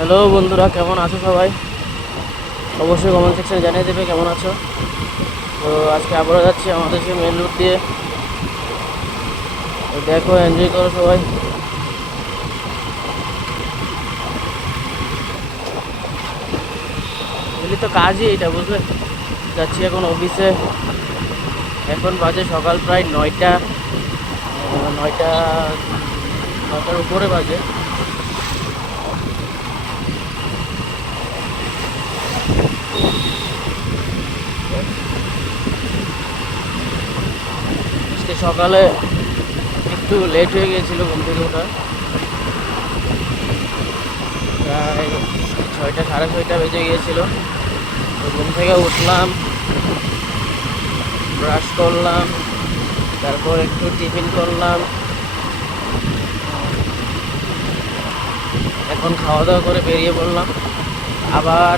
Hello বন্ধুরা, কেমন আছো সবাই? অবশ্যই কমেন্ট সেকশনে জানিয়ে দেবে কেমন আছো। তো আজকে আবারও যাচ্ছি আমাদের সেই মেন রুট দিয়ে। তো দেখো, এনজয় করো সবাই। এগুলি তো কাজই এটা, বুঝলে। যাচ্ছি এখন অফিসে। এখন বাজে সকাল প্রায় 9টা, 9টা, 9টার উপরে বাজে। আজকে সকালে একটু লেট হয়ে গিয়েছিল ঘুম থেকে ওঠা। প্রায় 6টা, সাড়ে 6টা বেজে গিয়েছিল। তো ঘুম থেকে উঠলাম, ব্রাশ করলাম, তারপর একটু টিফিন করলাম। এখন খাওয়া দাওয়া করে বেরিয়ে পড়লাম। আবার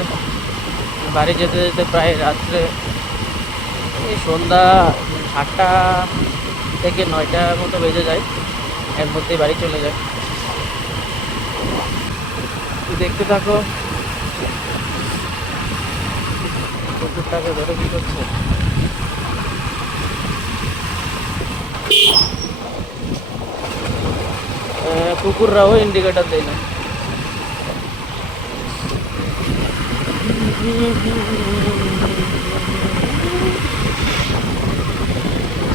বাড়ি যেতে যেতে প্রায় রাত্রে এই সন্ধ্যা 7টা থেকে 9টার মতো বেজে যায়। এর মধ্যেই বাড়ি চলে যায়। দেখতে থাকো কুকুরটাকে ধরে কি করছে। কুকুররাও ইন্ডিকেটার দেয় না।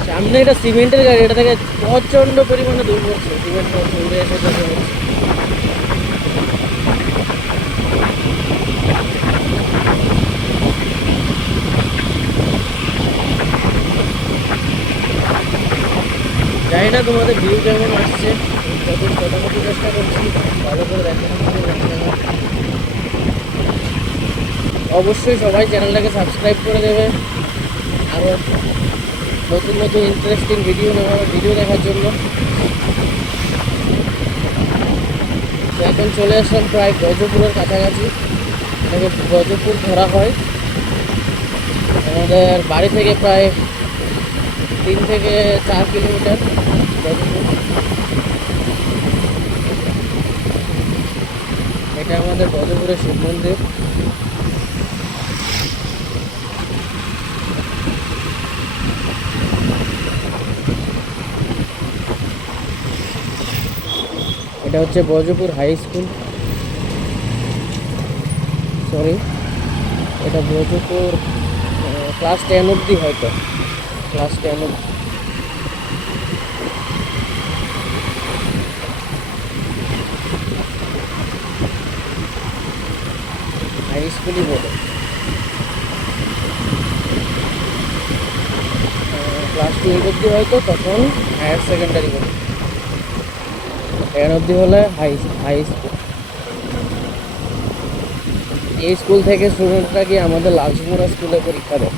সামনে একটা সিমেন্টের গাড়ি, এটা থেকে প্রচন্ড পরিমাণে দূর পড়ছে। সিমেন্ট উড়ে এসে চলে যাচ্ছে। জানি না তোমাদের ভিউ কেমন আসছে। যতটুকু চেষ্টা করছি ভালো করে দেখানোর জন্য। অবশ্যই সবাই চ্যানেলটাকে সাবস্ক্রাইব করে দেবে আরও নতুন নতুন ইন্টারেস্টিং ভিডিও দেখার জন্য। তো এখন চলে আসলাম প্রায় গজপুরের কাছাকাছি। এটাকে গজপুর ধরা হয়। আমাদের বাড়ি থেকে প্রায় 3 থেকে 4 কিলোমিটার গজপুর। এটা আমাদের গজপুরের শিব মন্দির। এটা হচ্ছে বজপুর হাই স্কুল, সরি, এটা বজপুর ক্লাস 10 অবধি, হয়তো ক্লাস 10 অবধি। হাই স্কুলই বলে। ক্লাস 12 অবধি হয়তো, তখন হায়ার সেকেন্ডারি বলে। 10 অবধি হলে হাই হাই স্কুল। এই স্কুল থেকে স্টুডেন্টরা গিয়ে আমাদের লালসুমুরা স্কুলে পরীক্ষা দেয়।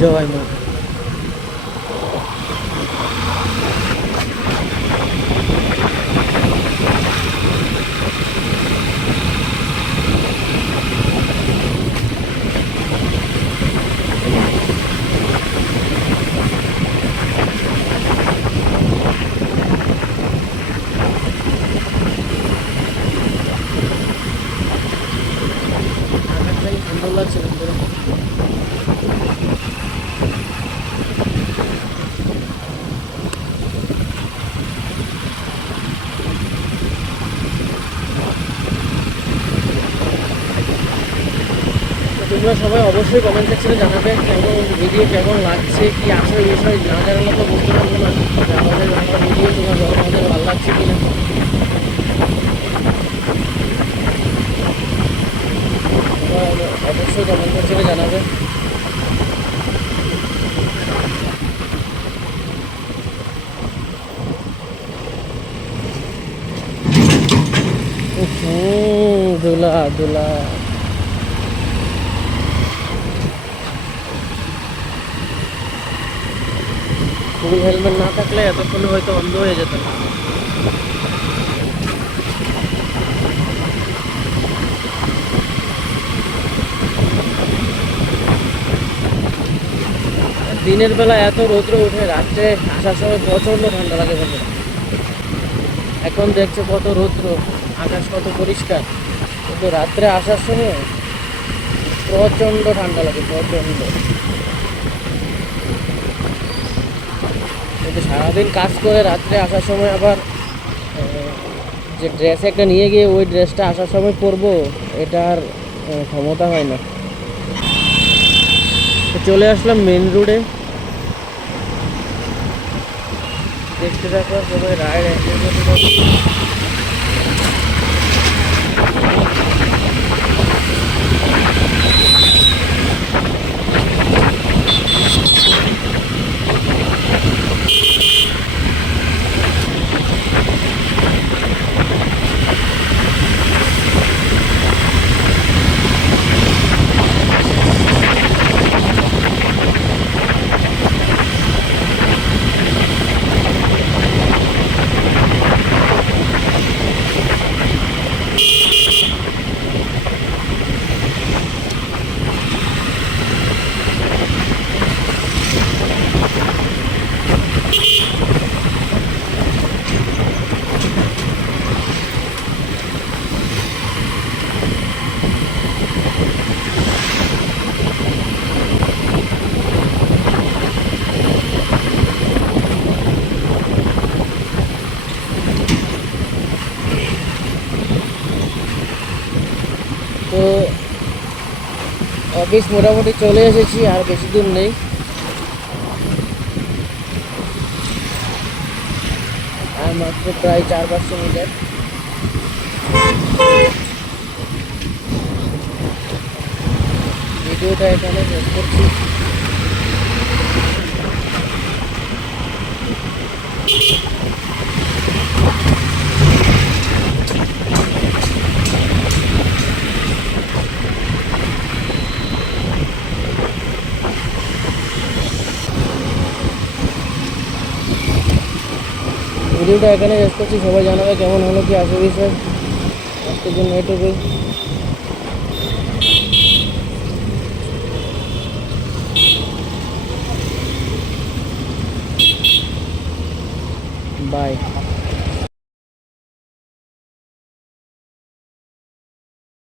জয় মা। সুন্দর লাগছে ভিতরে। তোমরা সবাই অবশ্যই কমেন্ট সেকশনে জানাবে কেমন ভিডিও, কেমন লাগছে, কি আসল বিষয় না জানলে তো বুঝতে পারবো না যে আমাদের ভিডিও তোমাদের ভালো লাগছে কিনা। অবশ্যই কমেন্ট সেকশনে জানাবে। ধুলা ধুলা। ফুল হেলমেট না থাকলে এতক্ষণে হয়তো অন্ধ হয়ে যেত। দিনের বেলা এত রৌদ্র উঠে, রাত্রে আসার সময় প্রচণ্ড ঠান্ডা লাগে বন্ধুরা। এখন দেখছো কত রৌদ্র, আকাশ কত পরিষ্কার, কিন্তু রাত্রে আসার সময় প্রচণ্ড ঠান্ডা লাগে, প্রচণ্ড। কিন্তু সারাদিন কাজ করে রাত্রে আসার সময় আবার যে ড্রেস একটা নিয়ে গিয়ে ওই ড্রেসটা আসার সময় পরবো, এটার ক্ষমতা হয় না। তো চলে আসলাম মেন রোডে, দেখতে থাকো সবাই রাইড এনজয় করতে থাকো। তো অফিস মোটামুটি চলে এসেছি, আর বেশি দূর নেই। আর মাত্র প্রায় 400-500 মিটার। ভিডিওটা এখানে শেষ করছি। ভিডিওটা এখানে শেষ করছি। সবাই জানাবে কেমন হলো, কি আসে বিষয়। আজকের জন্য এটুকুই। বাই।